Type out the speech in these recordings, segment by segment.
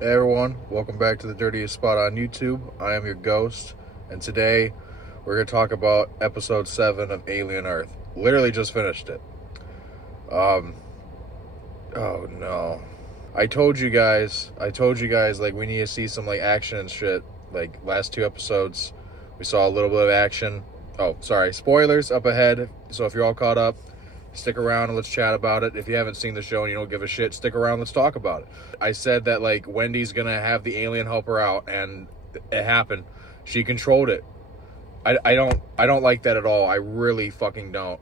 Hey everyone, welcome back to the dirtiest spot on YouTube. I am your ghost, and today we're going to talk about episode 7 of Alien Earth. Literally just finished it. Um, oh no. I told you guys, like, we need to see some, like, action and shit. Like, last two episodes, we saw a little bit of action. Oh, sorry, spoilers up ahead, so if you're all caught up, stick around and let's chat about it. If you haven't seen the show and you don't give a shit, stick around, let's talk about it. I said that, like, Wendy's gonna have the alien help her out, and it happened. She controlled it. I don't like that at all. I really fucking don't.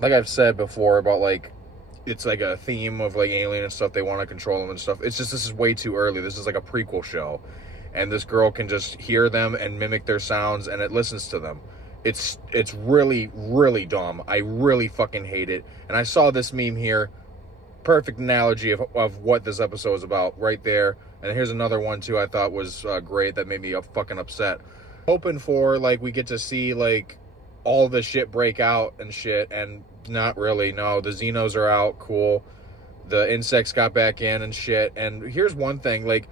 Like I've said before about, like, it's like a theme of, like, alien and stuff. They want to control them and stuff. It's just, this is way too early. This is like a prequel show, and this girl can just hear them and mimic their sounds, and it listens to them. It's really, really dumb. I really fucking hate it. And I saw this meme here. Perfect analogy of what this episode is about right there. And here's another one too I thought was great that made me fucking upset. Hoping for, like, we get to see, like, all the shit break out and shit, and not really. No, the Xenos are out, cool. The insects got back in and shit. And here's one thing, like,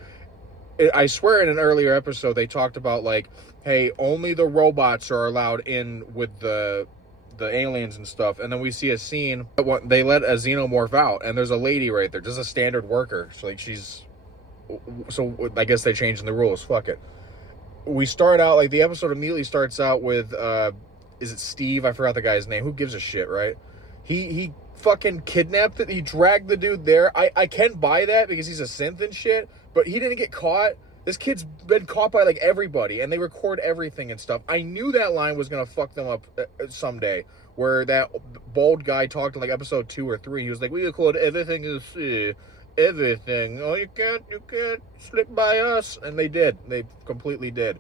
I swear in an earlier episode they talked about, like, hey, only the robots are allowed in with the aliens and stuff. And then we see a scene, they let a xenomorph out, and there's a lady right there, just a standard worker. So, like, so I guess they changing the rules. Fuck it. We start out, like, the episode immediately starts out with, is it Steve? I forgot the guy's name. Who gives a shit, right? He fucking kidnapped it. He dragged the dude there. I can buy that because he's a synth and shit, but he didn't get caught. This kid's been caught by, like, everybody, and they record everything and stuff. I knew that line was gonna fuck them up someday, where that bald guy talked in, like, episode 2 or 3. He was like, we record everything you see, everything. Oh, you can't slip by us. And they did. They completely did.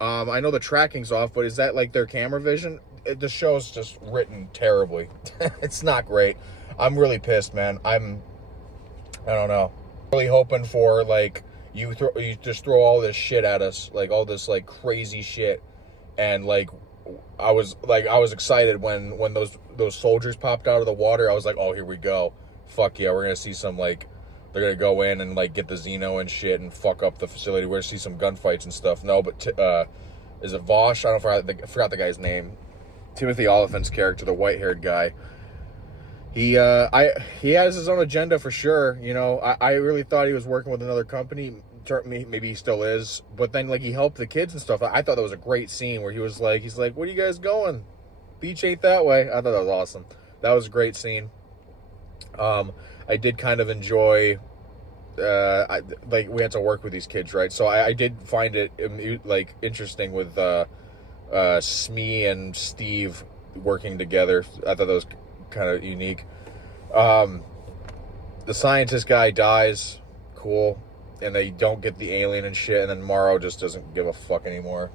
I know the tracking's off, but is that, like, their camera vision? The show's just written terribly. It's not great. I'm really pissed, man. I don't know. Really hoping for, like, you just throw all this shit at us, like, all this, like, crazy shit, and, like, I was excited when those soldiers popped out of the water. I was like, oh, here we go. Fuck yeah, we're gonna see some, like, they're gonna go in and, like, get the Xeno and shit and fuck up the facility. We're gonna see some gunfights and stuff. No, but is it Vosh? I forgot the guy's name. Timothy Oliphant's character, the white-haired guy. He has his own agenda for sure. You know, I really thought he was working with another company. Maybe he still is. But then, like, he helped the kids and stuff. I thought that was a great scene where he's like, where are you guys going? Beach ain't that way. I thought that was awesome. That was a great scene. I did kind of enjoy, like, we had to work with these kids, right? So I did find it, like, interesting with Smee and Steve working together. I thought that was kind of unique. The scientist guy dies, cool, and they don't get the alien and shit, and then Morrow just doesn't give a fuck anymore.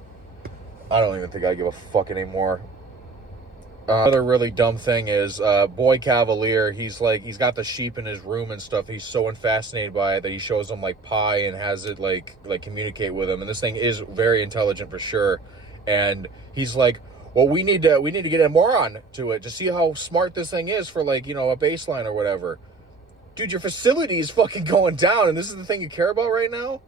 I don't even think I give a fuck anymore. Another really dumb thing is Boy Cavalier. He's got the sheep in his room and stuff. He's so fascinated by it that he shows them, like, pie and has it like communicate with him. And this thing is very intelligent for sure. And he's like, well, we need to get a moron to it to see how smart this thing is for, like, you know, a baseline or whatever. Dude, your facility is fucking going down, and this is the thing you care about right now?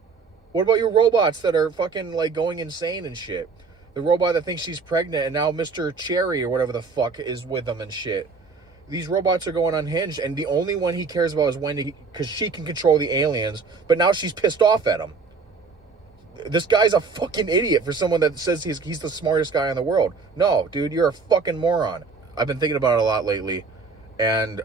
What about your robots that are fucking, like, going insane and shit? The robot that thinks she's pregnant, and now Mr. Cherry or whatever the fuck is with them and shit. These robots are going unhinged, and the only one he cares about is Wendy, because she can control the aliens, but now she's pissed off at him. This guy's a fucking idiot for someone that says he's the smartest guy in the world. No, dude, you're a fucking moron. I've been thinking about it a lot lately, and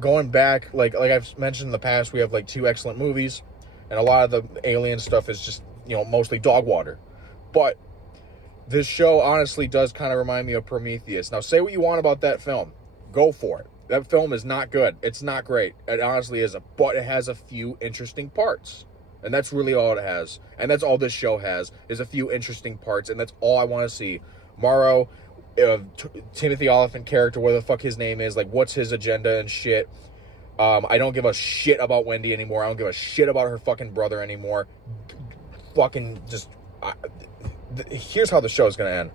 going back, like I've mentioned in the past, we have, like, 2 excellent movies, and a lot of the alien stuff is just, you know, mostly dog water. But this show honestly does kind of remind me of Prometheus. Now, say what you want about that film. Go for it. That film is not good. It's not great. It honestly isn't. But it has a few interesting parts. And that's really all it has. And that's all this show has, is a few interesting parts. And that's all I want to see. Morrow, Timothy Oliphant character, whatever the fuck his name is, like, what's his agenda and shit. I don't give a shit about Wendy anymore. I don't give a shit about her fucking brother anymore. Fucking just... here's how the show is going to end.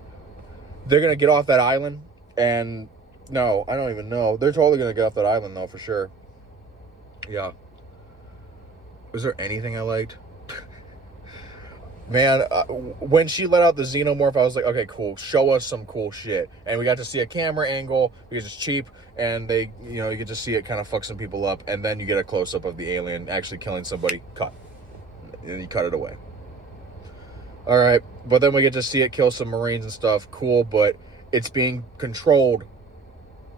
They're going to get off that island, and no, I don't even know. They're totally going to get off that island, though, for sure. Yeah. Was there anything I liked? Man, when she let out the xenomorph, I was like, okay, cool. Show us some cool shit. And we got to see a camera angle because it's cheap, and they, you get to see it kind of fuck some people up, and then you get a close up of the alien actually killing somebody. Cut. And you cut it away. All right, but then we get to see it kill some Marines and stuff. Cool, but it's being controlled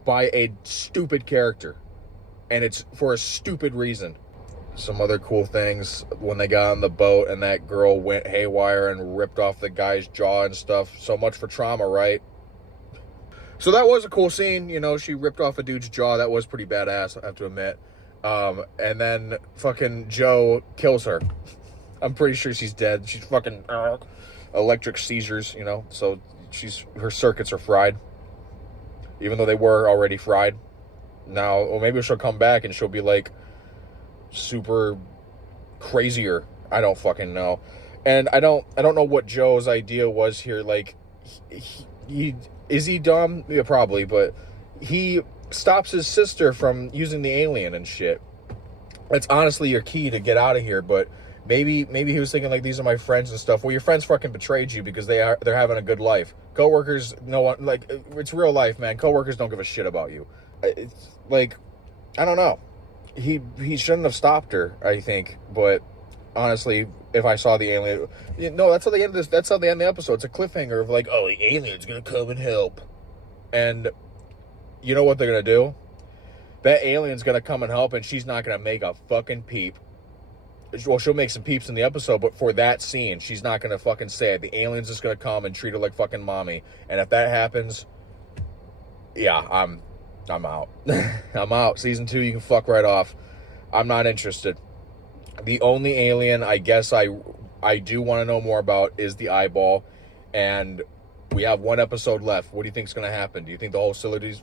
by a stupid character, and it's for a stupid reason. Some other cool things when they got on the boat and that girl went haywire and ripped off the guy's jaw and stuff. So much for trauma, right? So that was a cool scene. She ripped off a dude's jaw. That was pretty badass, I have to admit. And then fucking Joe kills her. I'm pretty sure she's dead. She's fucking electric seizures, so her circuits are fried. Even though they were already fried. Now, or maybe she'll come back and she'll be like super crazier. I don't fucking know. And I don't know what Joe's idea was here. Like, he is he dumb? Yeah, probably, but he stops his sister from using the alien and shit. That's honestly your key to get out of here, but maybe he was thinking like, these are my friends and stuff. Well, your friends fucking betrayed you because they're having a good life. Coworkers, no one, like, it's real life, man. Coworkers don't give a shit about you. It's like, I don't know. He shouldn't have stopped her, I think. But honestly, if I saw the alien, no, that's how they end this. That's how they end the episode. It's a cliffhanger of like, oh, the alien's gonna come and help, and you know what they're gonna do? That alien's gonna come and help, and she's not gonna make a fucking peep. Well, she'll make some peeps in the episode, but for that scene, she's not gonna fucking say it. The alien's just gonna come and treat her like fucking mommy, and if that happens, yeah, I'm out. I'm out. Season 2, you can fuck right off. I'm not interested. The only alien I guess I do want to know more about is the eyeball, and we have one episode left. What do you think is going to happen? Do you think the whole facility is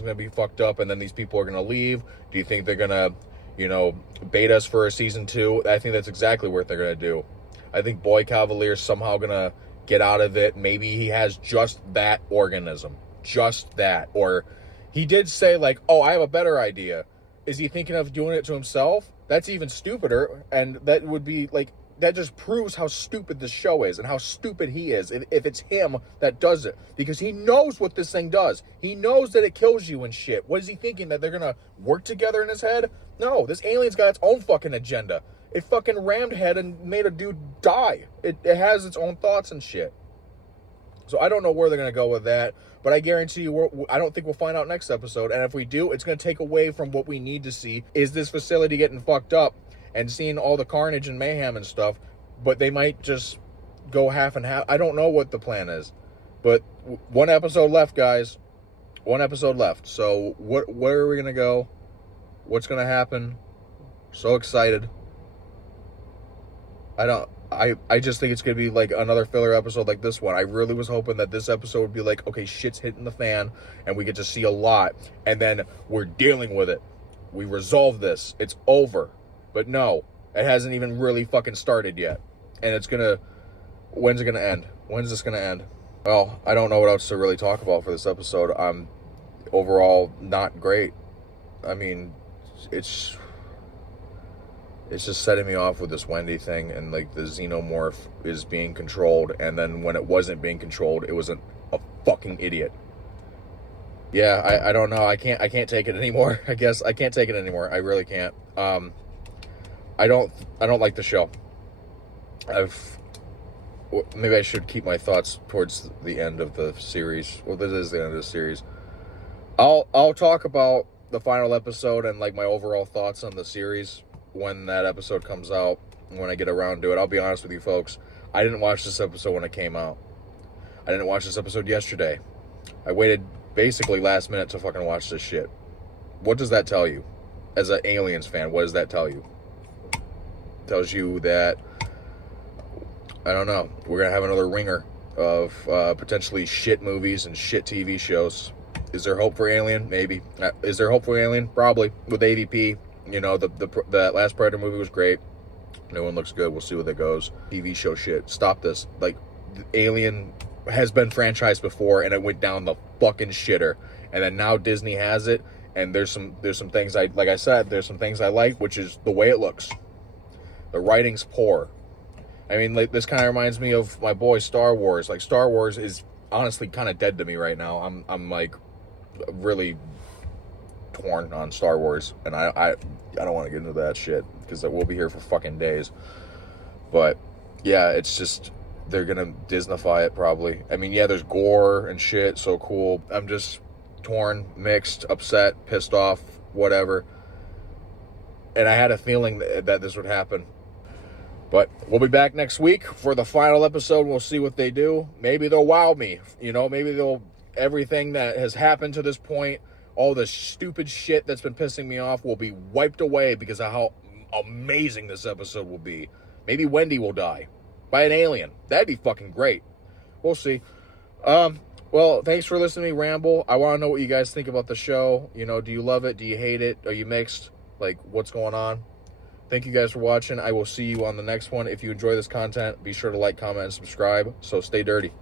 going to be fucked up and then these people are going to leave? Do you think they're going to, bait us for a season 2? I think that's exactly what they're going to do. I think Boy Cavalier's somehow going to get out of it. Maybe he has just that organism. Just that. Or he did say, like, oh, I have a better idea. Is he thinking of doing it to himself? That's even stupider, and that would be, like, that just proves how stupid this show is and how stupid he is if it's him that does it. Because he knows what this thing does. He knows that it kills you and shit. What is he thinking, that they're going to work together in his head? No, this alien's got its own fucking agenda. It fucking rammed head and made a dude die. It has its own thoughts and shit. So I don't know where they're going to go with that. But I guarantee you, I don't think we'll find out next episode. And if we do, it's going to take away from what we need to see. Is this facility getting fucked up and seeing all the carnage and mayhem and stuff? But they might just go half and half. I don't know what the plan is. But one episode left, guys. One episode left. So where are we going to go? What's going to happen? So excited. I just think it's going to be like another filler episode like this one. I really was hoping that this episode would be like, okay, shit's hitting the fan and we get to see a lot and then we're dealing with it. We resolve this. It's over. But no, it hasn't even really fucking started yet. And when's it going to end? When's this going to end? Well, I don't know what else to really talk about for this episode. Overall not great. I mean, it's just setting me off with this Wendy thing, and like the xenomorph is being controlled, and then when it wasn't being controlled, it was a fucking idiot. Yeah, I don't know. I can't take it anymore. I guess I can't take it anymore. I really can't. I don't like the show. Maybe I should keep my thoughts towards the end of the series. Well, this is the end of the series. I'll talk about the final episode and like my overall thoughts on the series when that episode comes out, when I get around to it. I'll be honest with you folks, I didn't watch this episode when it came out. I didn't watch this episode yesterday. I waited basically last minute to fucking watch this shit. What does that tell you? As an Aliens fan, what does that tell you? It tells you that, I don't know, we're gonna have another ringer of potentially shit movies and shit TV shows. Is there hope for Alien? Maybe. Is there hope for Alien? Probably. With AVP, the last Predator movie was great. New one looks good. We'll see where that goes. TV show shit. Stop this. Like, Alien has been franchised before, and it went down the fucking shitter. And then now Disney has it, and there's some things there's some things I like, which is the way it looks. The writing's poor. I mean, like, this kind of reminds me of my boy Star Wars. Like, Star Wars is honestly kind of dead to me right now. I'm like really torn on Star Wars, and I don't want to get into that shit because we'll be here for fucking days. But yeah, it's just they're gonna Disneyfy it probably. I mean, yeah, there's gore and shit, so cool. I'm just torn, mixed, upset, pissed off, whatever. And I had a feeling that this would happen. But we'll be back next week for the final episode. We'll see what they do. Maybe they'll wow me. You know, maybe they'll... Everything that has happened to this point, all the stupid shit that's been pissing me off will be wiped away because of how amazing this episode will be. Maybe Wendy will die by an alien. That'd be fucking great. We'll see. Well, thanks for listening to me ramble. I want to know what you guys think about the show. You know, do you love it? Do you hate it? Are you mixed? Like, what's going on? Thank you guys for watching. I will see you on the next one. If you enjoy this content, be sure to like, comment, and subscribe. So stay dirty.